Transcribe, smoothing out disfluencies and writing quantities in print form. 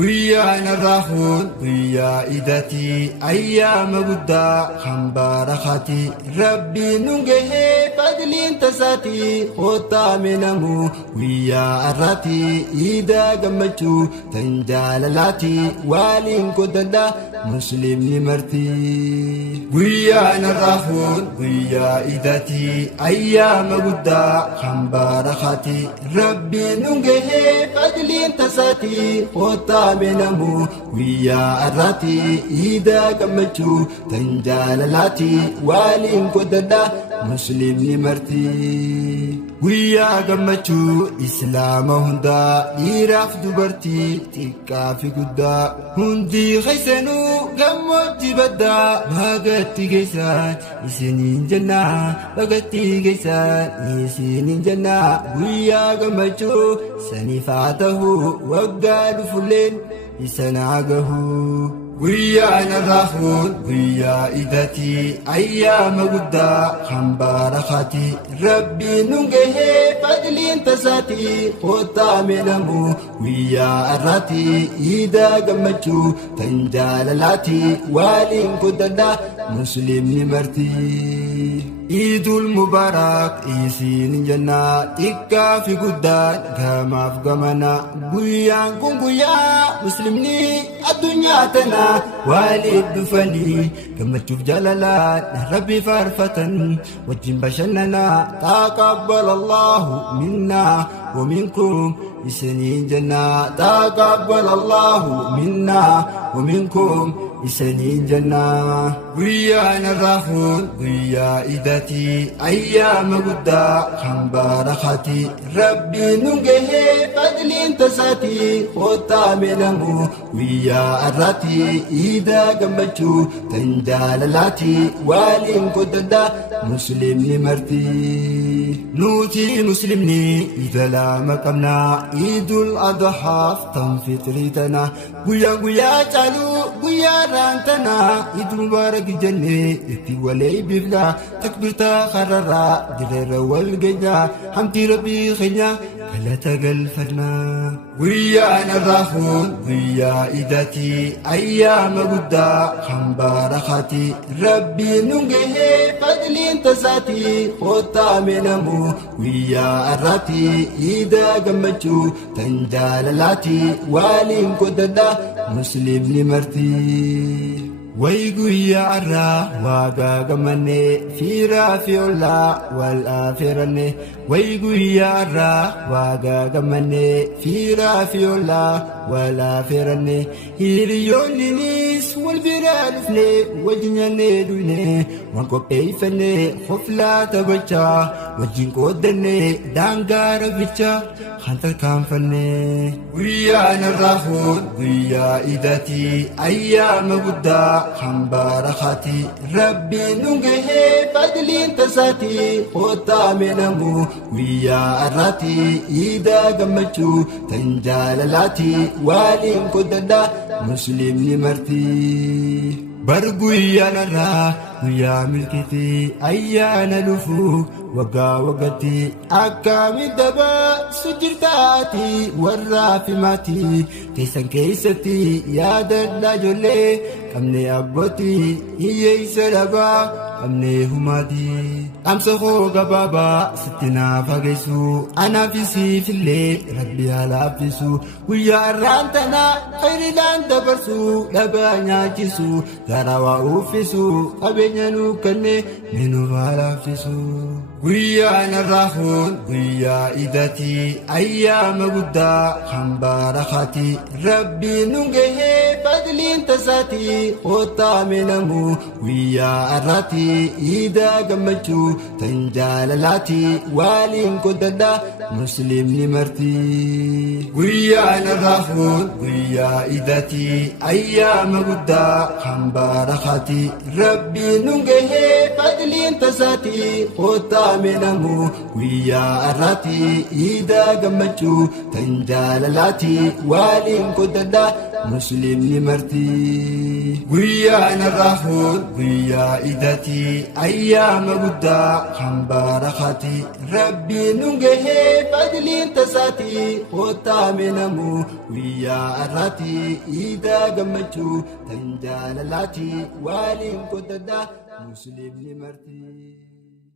Guyyaan arraahuun guyyaa idatii ayyaama guddaa kan barakati rabbiin nun gahee fadliin tasaati koottaame namuu guyyaa arraati idaa gammachuu tan jaalalaati waliin godhadha muslimni marti. Guyyaan arraahuun guyyaa idatii ayyaama guddaa kan barakati rabbiin nun gahee fadliin tasaati koottaame Amenamu wiya arati ida gammachuu tan jaalalaati waliin godhadha muslimni marti. Wiya gammachuu islaama hundaa dhiiraaf dubartii xiqqaa fi guddaa hundi keessanuu gammoojjii baddaa bagatti geessan isiniin jennaa bagatti geessan isiniin jennaa wiya gammachuu saniif haa ta'u waggaa dhufullee isanagahu. Guyyaan arraahuun guyyaa idatii ayyaama guddaa kan barakati rabbiin nun gahee fadliin tasaati koottaame namuu guyyaa arraati idaa gammachuu tan jaalalaati waliin godhadha muslimni marti. Idul Mubarak isin jannaa xiqqaa fi guddaan gamaaf gamana guyyaan kun guyyaa muslimni addunyaa tana waliin dhufanii gammachuuf jaalalaan rabbi faarfatan wajjin bashannanaa taqabbalallahu minna wa minkum isiniin jannaa taqabbalallahu minna wa minkum isiniin jannaa. Guyyaan arraahuun guyyaa idatii ayyaama guddaa kan barakati rabbiin nun gahee fadliin tasaati koottaame namuu guyyaa arraati idaa gammachuu tan jaalalaati waliin godhadha muslimni marti. Nuti muslimni ida lama qabnaa idul adhaaf tan fitrii tana guyyaa caaluu guyyaa raantana idul mubarak jennee itti walee bifna takbirta kharara direera wal genya hamdi rabbii keenya galata galfanna. Guyyaan arraahuun guyyaa idatii ayyaama guddaa kan barakati rabbiin nun gahee fadliin tasaati koottaame namuu guyyaa arraati idaa gammachuu tan jaalalaati waliin godhadha muslimni marti. Way guyyaa arraa waagaa gammanne fiiraa fi ollaa wal afeeranne way guyyaa arraa waagaa gammanne fiiraa fi ollaa wal afeeranne hiriyoonninis wal biraa dhufne wajjin nyaannee dhuyne waan qopheeffanne hoflaa taphachaa wajjin qooddanne daangaa rabbichaa kan tarkaanfanne. Guyyaan arraahuun guyyaa idatii ayyaama guddaa kan barakati rabbiin nun gahee fadliin tasaati koottaame namuu guyyaa arraati idaa gammachuu tan jaalalaati waliin godhadha muslimni marti. Bar guyyaan arraa guyyaa milkiti ayyaana dhufuu waggaa waggaatti akkamiin dabarsu jirtaati warraa fi maatii keessan keessatti yaadadhaa ijoollee qabnee abbootii hiyyeessa dhabaa qabnee humaatii. Dhaamsa koo gabaabaa sitti naaf hageessu anaafis siifillee rabbi haa laaffisu guyyaa arraan tanaa khayriidhaan dabarsu dhagaa nyaachisu garaa waa uffisu qabeenya nuu kenne nuuf haa laaffisu. Guyyaan arraahuun guyyaa idatii ayyaama guddaa kan barakati rabbiin nun gahee fadliin tasaati koottaame namuu guyyaa arraati idaa gammachuu tan jaalalaati waliin godhadha muslimni marti. Guyyaan arraahuun guyyaa idatii ayyaama guddaa kan barakati rabbiin nun gahee fadliin tasaati kootaa meenamu guyyaa arraati iida gammachuu tan jaalalaati waliin qoddadha muslimni marti guyyaa narraahuun guyyaa iidati ayyaama guddaa kan barakati rabbiin nungahee fadliin tasaati kootaa meenamu guyyaa arraati iida gammachuu tan jaalalaati waliin qoddadha muslimni marti